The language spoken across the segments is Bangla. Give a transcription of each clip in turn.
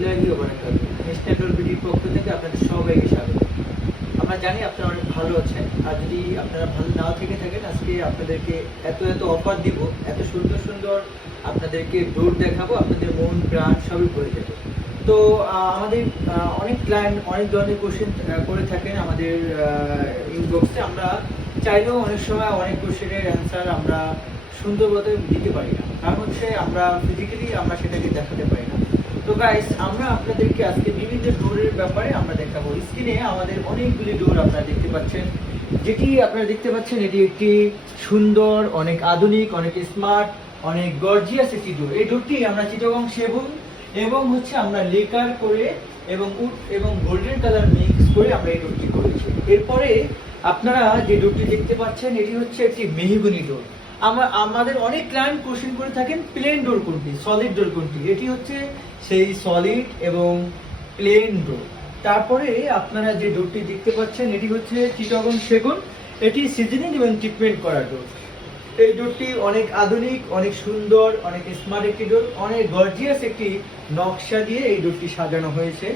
রাহমাতুল্লাহি ওয়া বারাকাতুহু। নেশনাল ডোর বিডির পক্ষ থেকে আপনাদের সবাইকে স্বাগত। আমরা জানি আপনারা অনেক ভালো আছেন, আর যদি আপনারা ভালো নাও থেকে থাকেন, আজকে আপনাদেরকে এত অফার দিব, এত সুন্দর সুন্দর আপনাদেরকে ডোর দেখাবো, আপনাদের মন প্রাণ সবই ভরে যাবে। তো আমাদের অনেক ক্লায়েন্ট অনেক ধরনের কোশ্চেন করে থাকেন আমাদের ইনবক্সে। আমরা চাইলেও অনেক সময় অনেক কোশ্চেনের অ্যান্সার আমরা সুন্দরভাবে দিতে পারি না, কারণ হচ্ছে আমরা ফিজিক্যালি আমরা সেটাকে দেখাতে পারি না। তো গাইস, আমরা আপনাদেরকে আজকে বিভিন্ন ডোরের ব্যাপারে আমরা দেখাবো। স্ক্রিনে আমাদের অনেকগুলি ডোর আপনারা দেখতে পাচ্ছেন। যেটি আপনারা দেখতে পাচ্ছেন এটি একটি সুন্দর, অনেক আধুনিক, অনেক স্মার্ট, অনেক গর্জিয়াস একটি ডোর। এই ডোরটি আমরা চিটাগং সেগুন এবং হচ্ছে আমরা লেকার করে এবং উড এবং গোল্ডেন কালার মিক্স করে আমরা এই ডোরটি করেছি। এরপরে আপনারা যে ডোরটি দেখতে পাচ্ছেন এটি হচ্ছে একটি মেহগনি ডোর। আমাদের অনেক ক্লায়েন্ট কোশ্চেন করে থাকেন প্লেন ডোর কোনটি, সলিড ডোর কোনটি। এটি হচ্ছে সেই সলিড এবং প্লেন ডোর। তারপরে আপনারা যে ডোরটি দেখতে পাচ্ছেন এটি হচ্ছে চিটাগং সেগুন। এটি সিজনিং এবং ট্রিটমেন্ট করা ডোর। এই ডোরটি অনেক আধুনিক, অনেক সুন্দর, অনেক স্মার্ট একটি ডোর, অনেক গর্জিয়াস একটি নকশা দিয়ে এই ডোরটি সাজানো হয়েছে।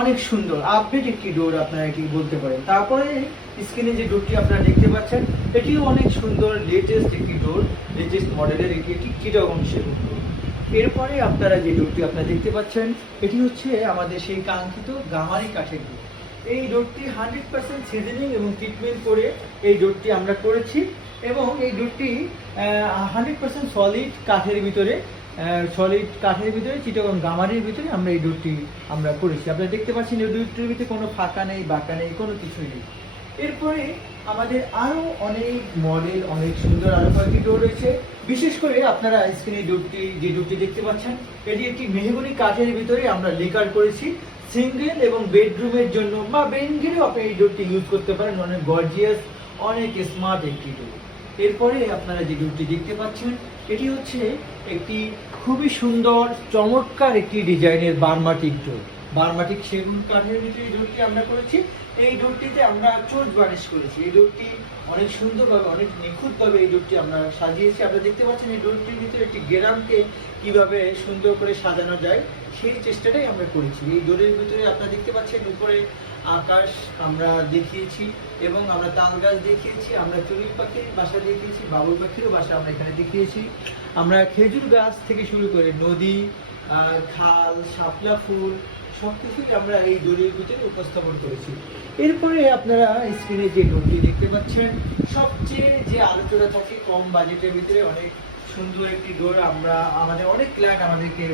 অনেক সুন্দর আপডেট একটি ডোর আপনারা এটি বলতে পারেন। তারপরে স্ক্রিনে যে ডোরটি আপনারা দেখতে পাচ্ছেন এটিও অনেক সুন্দর, লেটেস্ট একটি ডোর, লেটেস্ট মডেলের একটি চিটাগং সেগুন ডোর। এরপরে আপনারা যে ডোরটি আপনারা দেখতে পাচ্ছেন এটি হচ্ছে আমাদের সেই কাঙ্ক্ষিত গামারি কাঠের ডোর। এই ডোরটি 100% সিজনিং এবং ট্রিটমেন্ট করে এই ডোরটি আমরা করেছি, এবং এই ডোরটি 100% সলিড কাঠের ভিতরে, চিটাগং গামারির ভিতরে আমরা এই ডোরটি আমরা করেছি। আপনারা দেখতে পাচ্ছেন এই ডোরটির ভিতরে কোনো ফাঁকা নেই, বাঁকা নেই, কোনো কিছুই নেই। এরপরে আমাদের আরও অনেক মডেল, অনেক সুন্দর আরও কয়েকটি ডোর রয়েছে। বিশেষ করে আপনারা স্ক্রিনে যে ডোরটি দেখতে পাচ্ছেন এটি একটি মেহগনি কাঠের ভিতরে আমরা লেকার করেছি। সিঙ্গেল এবং বেডরুমের জন্য বা বেডরুমেও আপনি এই ডোরটি ইউজ করতে পারেন। অনেক গর্জিয়াস, অনেক স্মার্ট একটি ডোর। এরপরে আপনারা যে ডোরটি দেখতে পাচ্ছেন এটি হচ্ছে একটি খুবই সুন্দর, চমৎকার একটি ডিজাইনের বার্মাটিক ডোর। বার্মাটিক সেগুন কাঠের ভিতরে এই ডোরটি আমরা করেছি। এই ডোরটিতে আমরা চোচ বানিশ করেছি। এই ডোরটি অনেক সুন্দরভাবে, অনেক নিখুঁতভাবে এই ডোরটি আমরা সাজিয়েছি। আপনারা দেখতে পাচ্ছেন এই ডোরটির ভিতরে একটি গেরামকে কিভাবে সুন্দর করে সাজানো যায় সেই চেষ্টাটাই আমরা করেছি। এই ডোরের ভিতরে আপনারা দেখতে পাচ্ছেন উপরে আকাশ আমরা দেখিয়েছি, এবং আমরা তাল গাছ দেখিয়েছি, আমরা চড়ুই পাখির বাসা দেখিয়েছি, বাবুই পাখিরও বাসা আমরা এখানে দেখিয়েছি। আমরা খেজুর গাছ থেকে শুরু করে নদী, খাল, শাপলা ফুল সবকিছুই আমরা এই ডোরের ভিতরে উপস্থাপন করেছি। এরপরে আপনারা স্ক্রিনে যে ডোরটি দেখতে পাচ্ছেন সবচেয়ে যে আলোচনা থাকে কম বাজেটের ভিতরে অনেক সুন্দর একটি ডোর। আমাদের অনেক ক্লায়েন্ট আমাদেরকে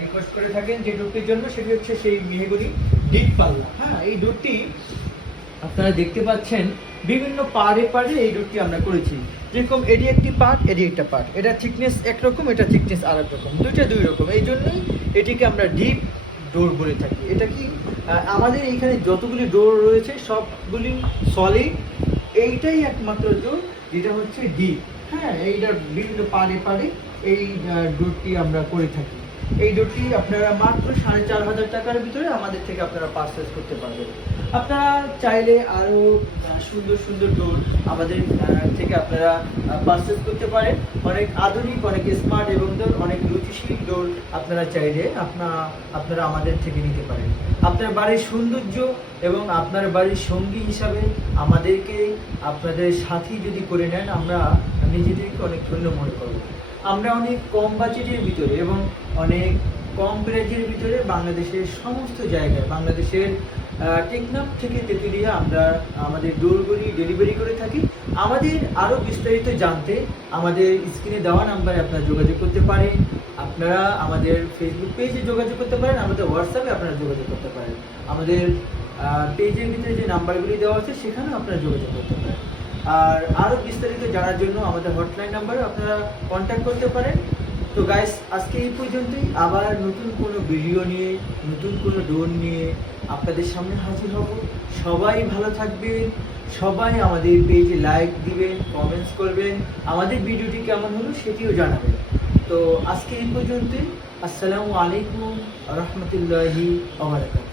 রিকোয়েস্ট করে থাকেন যে ডোরটির জন্য, সেটি হচ্ছে সেই মেহগনি ডিপ পাল্লা। হ্যাঁ, এই ডোরটি আপনারা দেখতে পাচ্ছেন বিভিন্ন পাড়ে এই ডোরটি আমরা করেছি। যেরকম এটি একটি পার্ট, এটি একটা পার্ট, এটা থিকনেস একরকম, এটা থিকনেস আর এক রকম, দুই রকম। এই জন্যই এটিকে আমরা ডিপ ডোর বলে থাকি। এটা কি আমাদের এইখানে যতগুলি ডোর রয়েছে সবগুলি সলিড, এইটাই একমাত্র ডোর যেটা হচ্ছে ডিপ। হ্যাঁ, এইটার বিভিন্ন পাড়ে এই ডোরটি আমরা করে থাকি। এই ডোরটি আপনারা মাত্র 4,500 টাকার ভিতরে আমাদের থেকে আপনারা পারচেজ করতে পারবেন। আপনারা চাইলে আরও সুন্দর সুন্দর ডোর আমাদের থেকে আপনারা পারচেজ করতে পারেন। অনেক আধুনিক, অনেক স্মার্ট এবং অনেক রুচিশীল ডোর আপনারা চাইলে আপনারা আমাদের থেকে নিতে পারেন। আপনার বাড়ির সৌন্দর্য এবং আপনার বাড়ির সঙ্গী হিসাবে আমাদেরকে আপনাদের সাথী যদি করে নেন, আমরা নিজেদেরকে অনেক ধন্য মনে করব। আমরা অনেক কম বাজেটের ভিতরে এবং অনেক কম প্রাইজের ভিতরে বাংলাদেশের সমস্ত জায়গায়, বাংলাদেশের টেকনাফ থেকে তেঁতুলিয়া আমরা আমাদের ডোরগুলি ডেলিভারি করে থাকি। আমাদের আরও বিস্তারিত জানতে আমাদের স্ক্রিনে দেওয়া নাম্বারে আপনারা যোগাযোগ করতে পারেন। আপনারা আমাদের ফেসবুক পেজে যোগাযোগ করতে পারেন, আমাদের হোয়াটসঅ্যাপে আপনারা যোগাযোগ করতে পারেন। আমাদের পেজের ভিতরে যে নাম্বারগুলি দেওয়া আছে সেখানেও আপনারা যোগাযোগ করতে পারেন। আর আরও বিস্তারিত জানার জন্য আমাদের হটলাইন নাম্বারে আপনারা কন্ট্যাক্ট করতে পারেন। তো গাইস, আজকে এই পর্যন্তই। আবার নতুন কোনো ভিডিও নিয়ে, নতুন কোনো ডোর নিয়ে আপনাদের সামনে হাজির হব। সবাই ভালো থাকবেন, সবাই আমাদের পেজে লাইক দিবেন, কমেন্টস করবেন, আমাদের ভিডিওটি কেমন হলো সেটিও জানাবেন। তো আজকে এই পর্যন্তই। আসসালামু আলাইকুম ওয়া রাহমাতুল্লাহি ওয়া বারাকাতুহু।